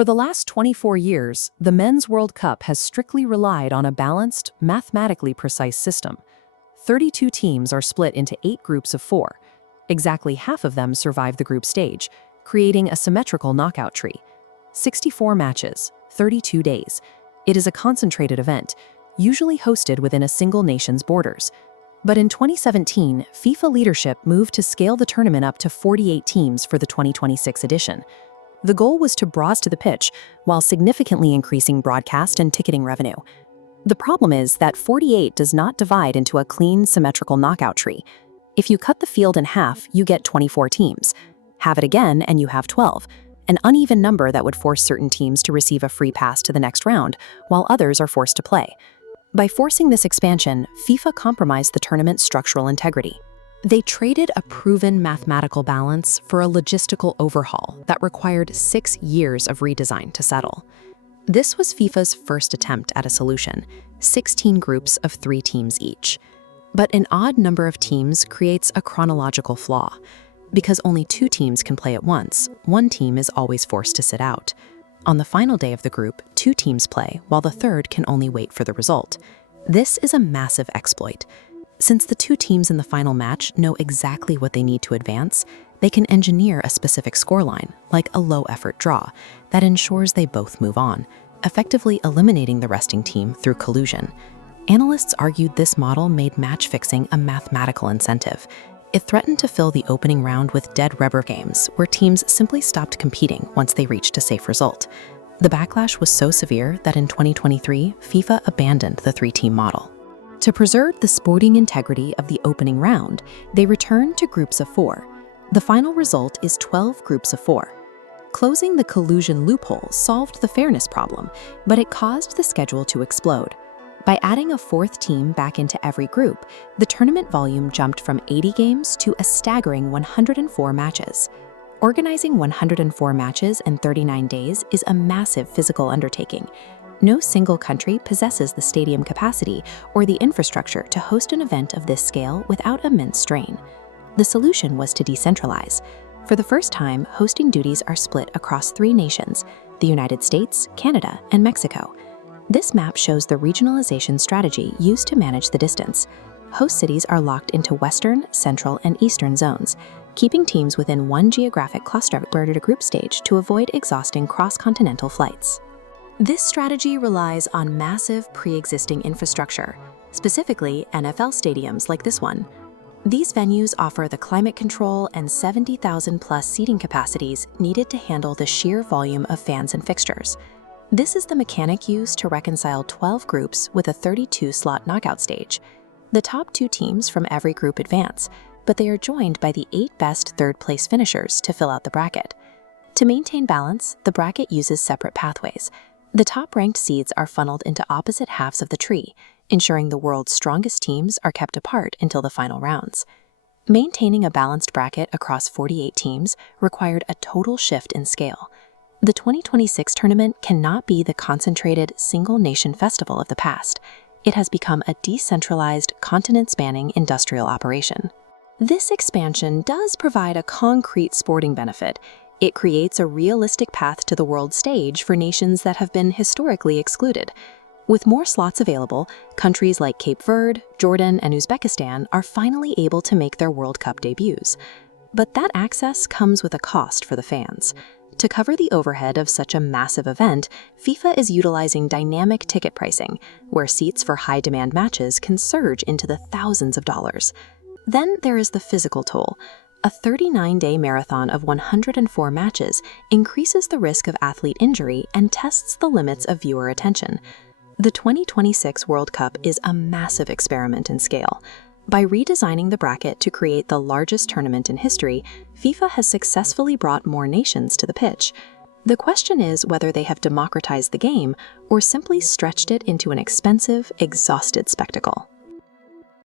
For the last 24 years, the Men's World Cup has strictly relied on a balanced, mathematically precise system. 32 teams are split into 8 groups of 4. Exactly half of them survive the group stage, creating a symmetrical knockout tree. 64 matches, 32 days. It is a concentrated event, usually hosted within a single nation's borders. But in 2017, FIFA leadership moved to scale the tournament up to 48 teams for the 2026 edition. The goal was to browse to the pitch while significantly increasing broadcast and ticketing revenue. The problem is that 48 does not divide into a clean, symmetrical knockout tree. If you cut the field in half, you get 24 teams. Have it again and you have 12, an uneven number that would force certain teams to receive a free pass to the next round, while others are forced to play. By forcing this expansion, FIFA compromised the tournament's structural integrity. They traded a proven mathematical balance for a logistical overhaul that required 6 years of redesign to settle. This was FIFA's first attempt at a solution, 16 groups of 3 teams each. But an odd number of teams creates a chronological flaw. Because only 2 teams can play at once, one team is always forced to sit out. On the final day of the group, 2 teams play, while the third can only wait for the result. This is a massive exploit. Since the 2 teams in the final match know exactly what they need to advance, they can engineer a specific scoreline, like a low-effort draw, that ensures they both move on, effectively eliminating the resting team through collusion. Analysts argued this model made match fixing a mathematical incentive. It threatened to fill the opening round with dead rubber games, where teams simply stopped competing once they reached a safe result. The backlash was so severe that in 2023, FIFA abandoned the 3-team model. To preserve the sporting integrity of the opening round, they returned to groups of 4. The final result is 12 groups of 4. Closing the collusion loophole solved the fairness problem, but it caused the schedule to explode. By adding a 4th team back into every group, the tournament volume jumped from 80 games to a staggering 104 matches. Organizing 104 matches in 39 days is a massive physical undertaking. No single country possesses the stadium capacity or the infrastructure to host an event of this scale without immense strain. The solution was to decentralize. For the first time, hosting duties are split across 3 nations: the United States, Canada, and Mexico. This map shows the regionalization strategy used to manage the distance. Host cities are locked into Western, Central, and Eastern zones, keeping teams within one geographic cluster at a group stage to avoid exhausting cross-continental flights. This strategy relies on massive pre-existing infrastructure, specifically NFL stadiums like this one. These venues offer the climate control and 70,000-plus seating capacities needed to handle the sheer volume of fans and fixtures. This is the mechanic used to reconcile 12 groups with a 32-slot knockout stage. The top 2 teams from every group advance, but they are joined by the 8 best third-place finishers to fill out the bracket. To maintain balance, the bracket uses separate pathways. The top-ranked seeds are funneled into opposite halves of the tree, ensuring the world's strongest teams are kept apart until the final rounds. Maintaining a balanced bracket across 48 teams required a total shift in scale. The 2026 tournament cannot be the concentrated, single-nation festival of the past. It has become a decentralized, continent-spanning industrial operation. This expansion does provide a concrete sporting benefit. It creates a realistic path to the world stage for nations that have been historically excluded. With more slots available, countries like Cape Verde, Jordan, and Uzbekistan are finally able to make their World Cup debuts. But that access comes with a cost for the fans. To cover the overhead of such a massive event, FIFA is utilizing dynamic ticket pricing, where seats for high-demand matches can surge into the thousands of dollars. Then there is the physical toll. A 39-day marathon of 104 matches increases the risk of athlete injury and tests the limits of viewer attention. The 2026 World Cup is a massive experiment in scale. By redesigning the bracket to create the largest tournament in history, FIFA has successfully brought more nations to the pitch. The question is whether they have democratized the game or simply stretched it into an expensive, exhausted spectacle.